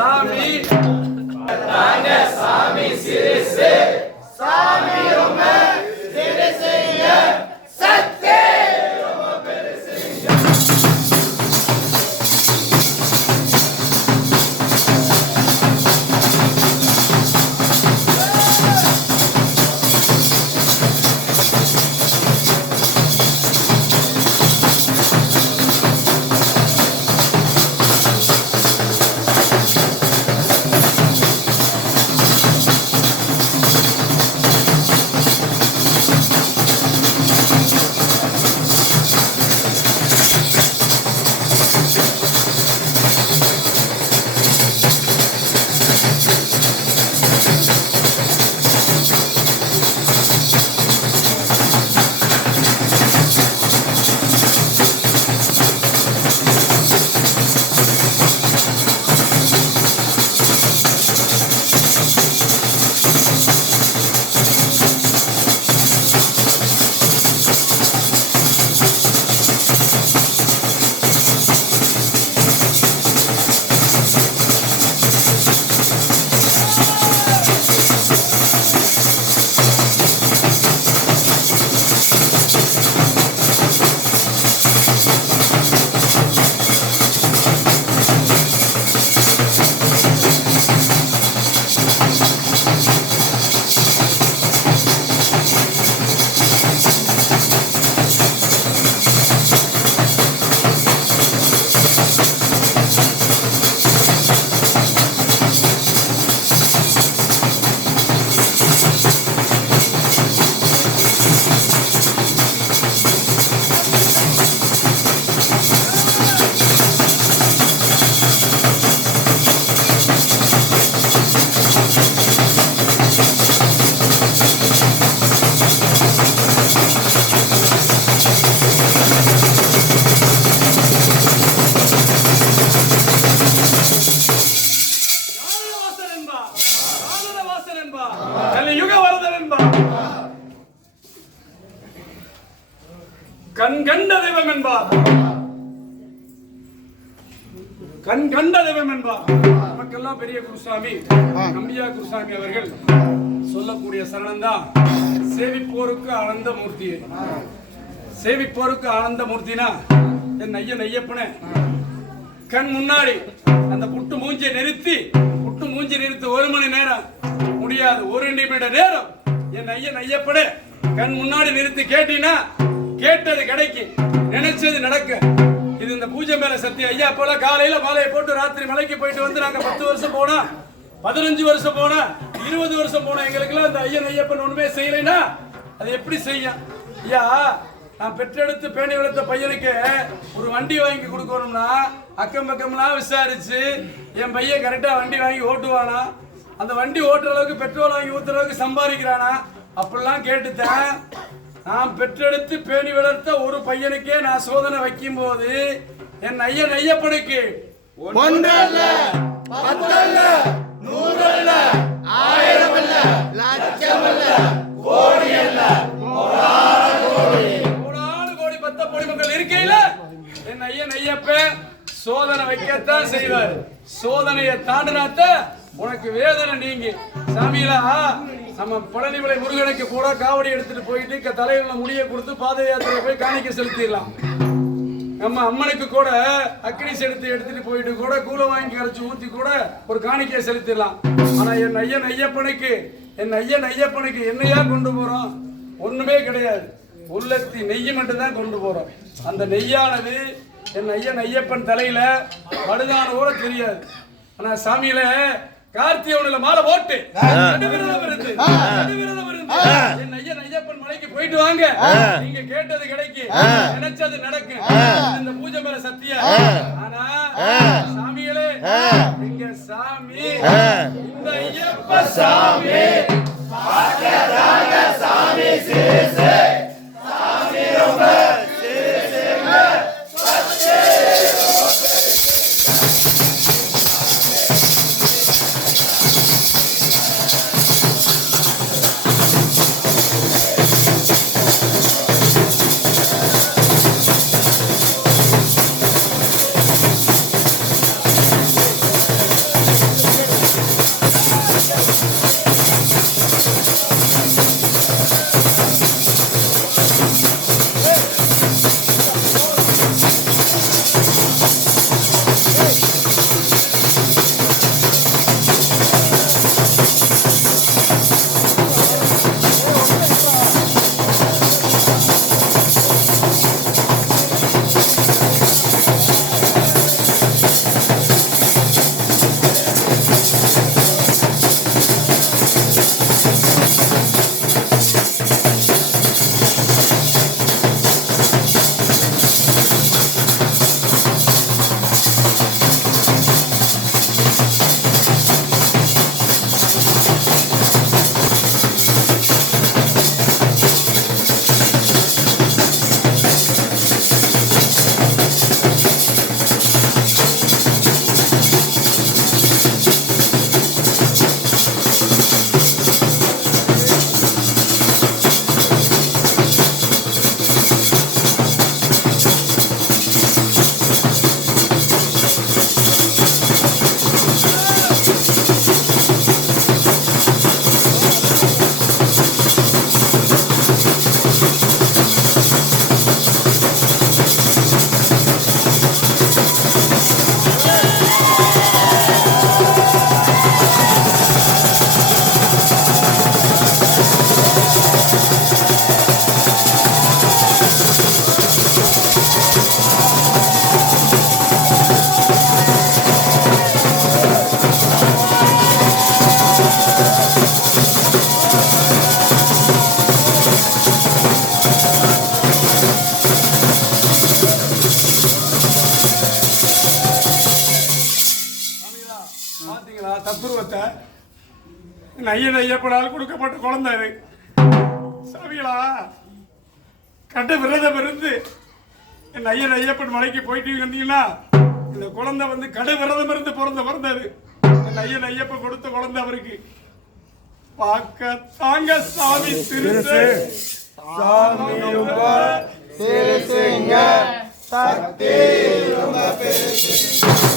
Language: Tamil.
சாமி தாங்க சாமி சிறுசு சாமி ரொம்ப சிறுசுங்க சத்தே ரொம்ப பெருசுங்க. கண்கண்ட தெய்வம் என்பார், கண்கண்ட தெய்வம் என்பார். நமக்கெல்லாம் பெரிய குருசாமி நம்பியா குருசாமி அவர்கள் சொல்லக்கூடிய சரணம் தான் சேவிப்போருக்கு ஆனந்த மூர்த்தி. சேவிப்போருக்கு ஆனந்த மூர்த்தினா என் ஐயன் ஐயப்பன கண் முன்னாடி அந்த புட்டு மூஞ்சியை நிறுத்தி ஒரு மணி நேரம் முடியாது, ஒரு நிமிட நேரம் என் ஐயன் ஐயப்பன கண் முன்னாடி நிறுத்தி கேட்டீங்கன்னா கேட்டது கிடைக்கும், நினைச்சது நடக்க. இது இந்த பூஜை மேல சத்தியம். ஐயா போல காலையில மாலையை போட்டு ராத்திரி மலைக்கு போயிட்டு வந்து நாங்க 10 வருஷம் போனா, 15 வருஷம் போனா, 20 வருஷம் போனா எங்களுக்கெல்லாம் இந்த ஐயன் ஐயப்பன் ஒண்ணுமே செய்யலைன்னா அது எப்படி செய்யும்? ஐயா, நான் பெற்றெடுத்து பேணி வளர்த்த பையனுக்கு ஒரு வண்டி வாங்கி கொடுக்கணும்னா அக்கம் பக்கம்லாம் விசாரிச்சு என் பையன் கரெக்டா வண்டி வாங்கி ஓட்டுவானா, அந்த வண்டி ஓட்டுற அளவுக்கு பெட்ரோல் வாங்கி ஊத்துற அளவுக்கு சம்பாதிக்கிறானா, அப்படிலாம் கேட்டுட்டேன். நான் பெற்றெடுத்து பேணி வளர்த்த ஒரு பையனுக்கே நான் சோதனை வைக்கும் போது என் ஐயன் ஐயப்பனுக்கு ஒன்றல்ல, பத்தல்ல, 100 அல்ல, 1000 அல்ல, லட்சம் அல்ல, கோடி அல்ல, கோடானு கோடி பத்த பொடிமக்கள் இருக்கையில என் ஐயன் ஐயப்பன் சோதனை வைக்கத்தான் செய்வார். சோதனையை தாண்டினாத்த உனக்கு வேதனை நீங்கி. சாமியிலா நம்ம பழனிமலை முருகனுக்கு கூட காவடி எடுத்துட்டு போயிட்டு தலையில முடிய கொடுத்து பாத யாத்திரை போய் காணிக்கை செலுத்திடலாம். நம்ம அம்மனுக்கு கூட அக்கினி செலுத்தி எடுத்துட்டு போயிட்டு கூட கூலை வாங்கி கரைச்சு ஊத்தி கூட ஒரு காணிக்கையை செலுத்திடலாம். ஆனா என் ஐயன் ஐயப்பனுக்கு என்னையா கொண்டு போறோம்? ஒண்ணுமே கிடையாது, உள்ளத்தி நெய்யை மட்டும் தான் கொண்டு போறோம். அந்த நெய்யானது என் ஐயன் ஐயப்பன் தலையில படுதான கூட தெரியாது. ஆனா சாமியில கார்த்திகவனில மாலை போட்டு நடுவிரதம் இருந்து என் ஐயன் ஐயப்பன் மலைக்கு போயிட்டு வாங்க, நீங்க கேட்டது கிடைக்கும், நினைச்சது நடக்கும். இந்த பூஜை மேல சத்தியம். ஆனா சாமிகளே, இங்க சாமி இந்த ஐயப்ப சாமி சாமி சிறுசு சாமி ரொம்ப சிறுசுங்க. பாத்தீங்களா தத்துருவத்தை? நையன் ஐயப்படால் கொடுக்கப்பட்ட குழந்தை இது. சாமிகளா, கட்ட விரதம் இருந்து என் ஐயன் ஐயப்பன் மலைக்கு போயிட்டு வந்தீங்கன்னா இந்த குழந்தை வந்து கடு விரதம் இருந்து பிறந்தது. என் ஐயன் ஐயப்பன் கொடுத்த குழந்தை அவருக்கு. பார்க்க தாங்க சாமி திருசு சாமி ரொம்ப பெருசுங்க, சக்தி ரொம்ப பெருசு.